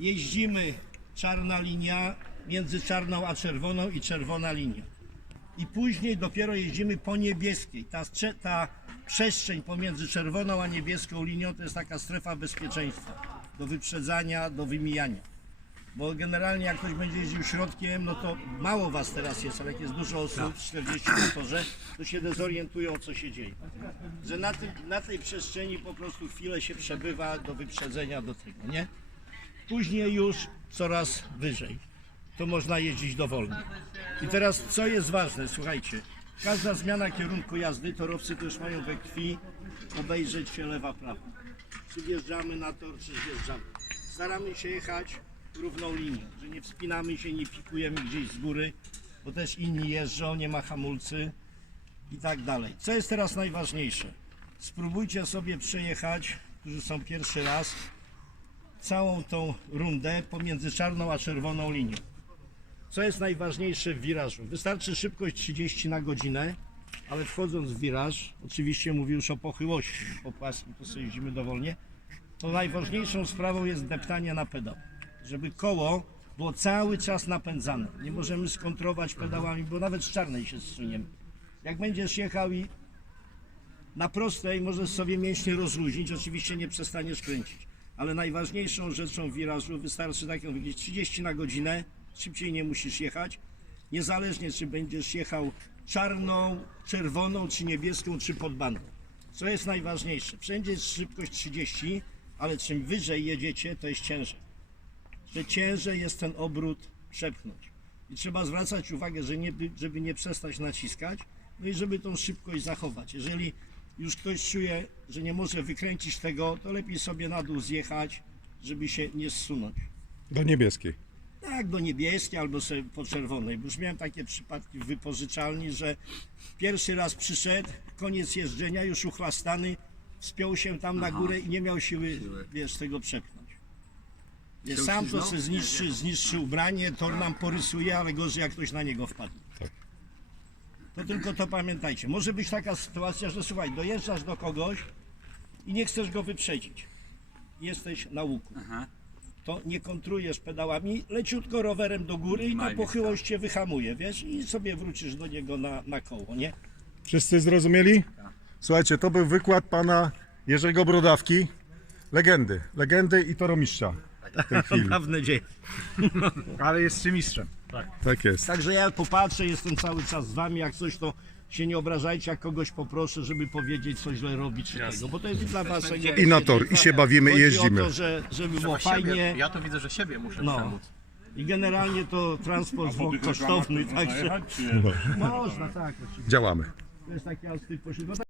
jeździmy czarna linia między czarną a czerwoną i czerwona linia. I później dopiero jeździmy po niebieskiej. Ta, ta przestrzeń pomiędzy czerwoną a niebieską linią to jest taka strefa bezpieczeństwa do wyprzedzania, do wymijania. Bo generalnie jak ktoś będzie jeździł środkiem, no to mało was teraz jest, ale jak jest dużo osób, 40 na torze, to się dezorientują co się dzieje. Że na, tym, na tej przestrzeni po prostu chwilę się przebywa do wyprzedzenia do tego, nie? Później już coraz wyżej. To można jeździć dowolnie. I teraz co jest ważne, słuchajcie. Każda zmiana kierunku jazdy, torowcy też mają we krwi obejrzeć się lewa, prawa. Czy wjeżdżamy na tor, czy zjeżdżamy. Staramy się jechać równą linią, że nie wspinamy się, nie pikujemy gdzieś z góry, bo też inni jeżdżą, nie ma hamulcy i tak dalej. Co jest teraz najważniejsze? Spróbujcie sobie przejechać, którzy są pierwszy raz, całą tą rundę pomiędzy czarną a czerwoną linią. Co jest najważniejsze w wirażu? Wystarczy szybkość 30 na godzinę, ale wchodząc w wiraż, oczywiście mówię już o pochyłości, po płaskim to sobie jeździmy dowolnie, to najważniejszą sprawą jest deptanie na pedał, żeby koło było cały czas napędzane. Nie możemy skontrować pedałami, bo nawet z czarnej się zsuniemy. Jak będziesz jechał i na prostej możesz sobie mięśnie rozluźnić, oczywiście nie przestaniesz kręcić. Ale najważniejszą rzeczą w wirażu wystarczy tak jak powiedzieć 30 na godzinę, szybciej nie musisz jechać. Niezależnie czy będziesz jechał czarną, czerwoną, czy niebieską, czy pod bandą. Co jest najważniejsze? Wszędzie jest szybkość 30, ale czym wyżej jedziecie, to jest ciężej. Że ciężej jest ten obrót przepchnąć. I trzeba zwracać uwagę, że nie, żeby nie przestać naciskać, no i żeby tą szybkość zachować. Jeżeli już ktoś czuje, że nie może wykręcić tego, to lepiej sobie na dół zjechać, żeby się nie zsunąć. Do niebieskiej. Tak, do niebieskiej albo sobie po czerwonej. Bo już miałem takie przypadki w wypożyczalni, że pierwszy raz przyszedł, koniec jeżdżenia, już uchlastany, wspiął się tam na górę i nie miał siły, wiesz, tego przepchnąć. Sam to sobie zniszczy, zniszczy ubranie, tor nam porysuje, ale gorzej jak ktoś na niego wpadł. Tak. Tylko to pamiętajcie. Może być taka sytuacja, że słuchaj, dojeżdżasz do kogoś i nie chcesz go wyprzedzić. Jesteś na łuku to nie kontrujesz pedałami, leciutko rowerem do góry i ta Minimalnie, pochyłość cię wyhamuje, wiesz, i sobie wrócisz do niego na, na koło, nie? Wszyscy zrozumieli? Słuchajcie, to był wykład pana Jerzego Brodawki. Legendy. Legendy i toromistrza w tej chwili. Dawne dzieje. Ale jest czy mistrzem. Tak jest. Także ja popatrzę, jestem cały czas z wami, jak coś to się nie obrażajcie, jak kogoś poproszę, żeby powiedzieć, co źle robi, czy tego, bo to jest i dla waszego I na tor, i się bawimy, i Chodzi jeździmy. o to, że, żeby było fajnie, ja to widzę, że siebie muszę No. przemóc. i generalnie to transport kosztowny, także Można tak, oczywiście. Działamy. To jest taki pośród.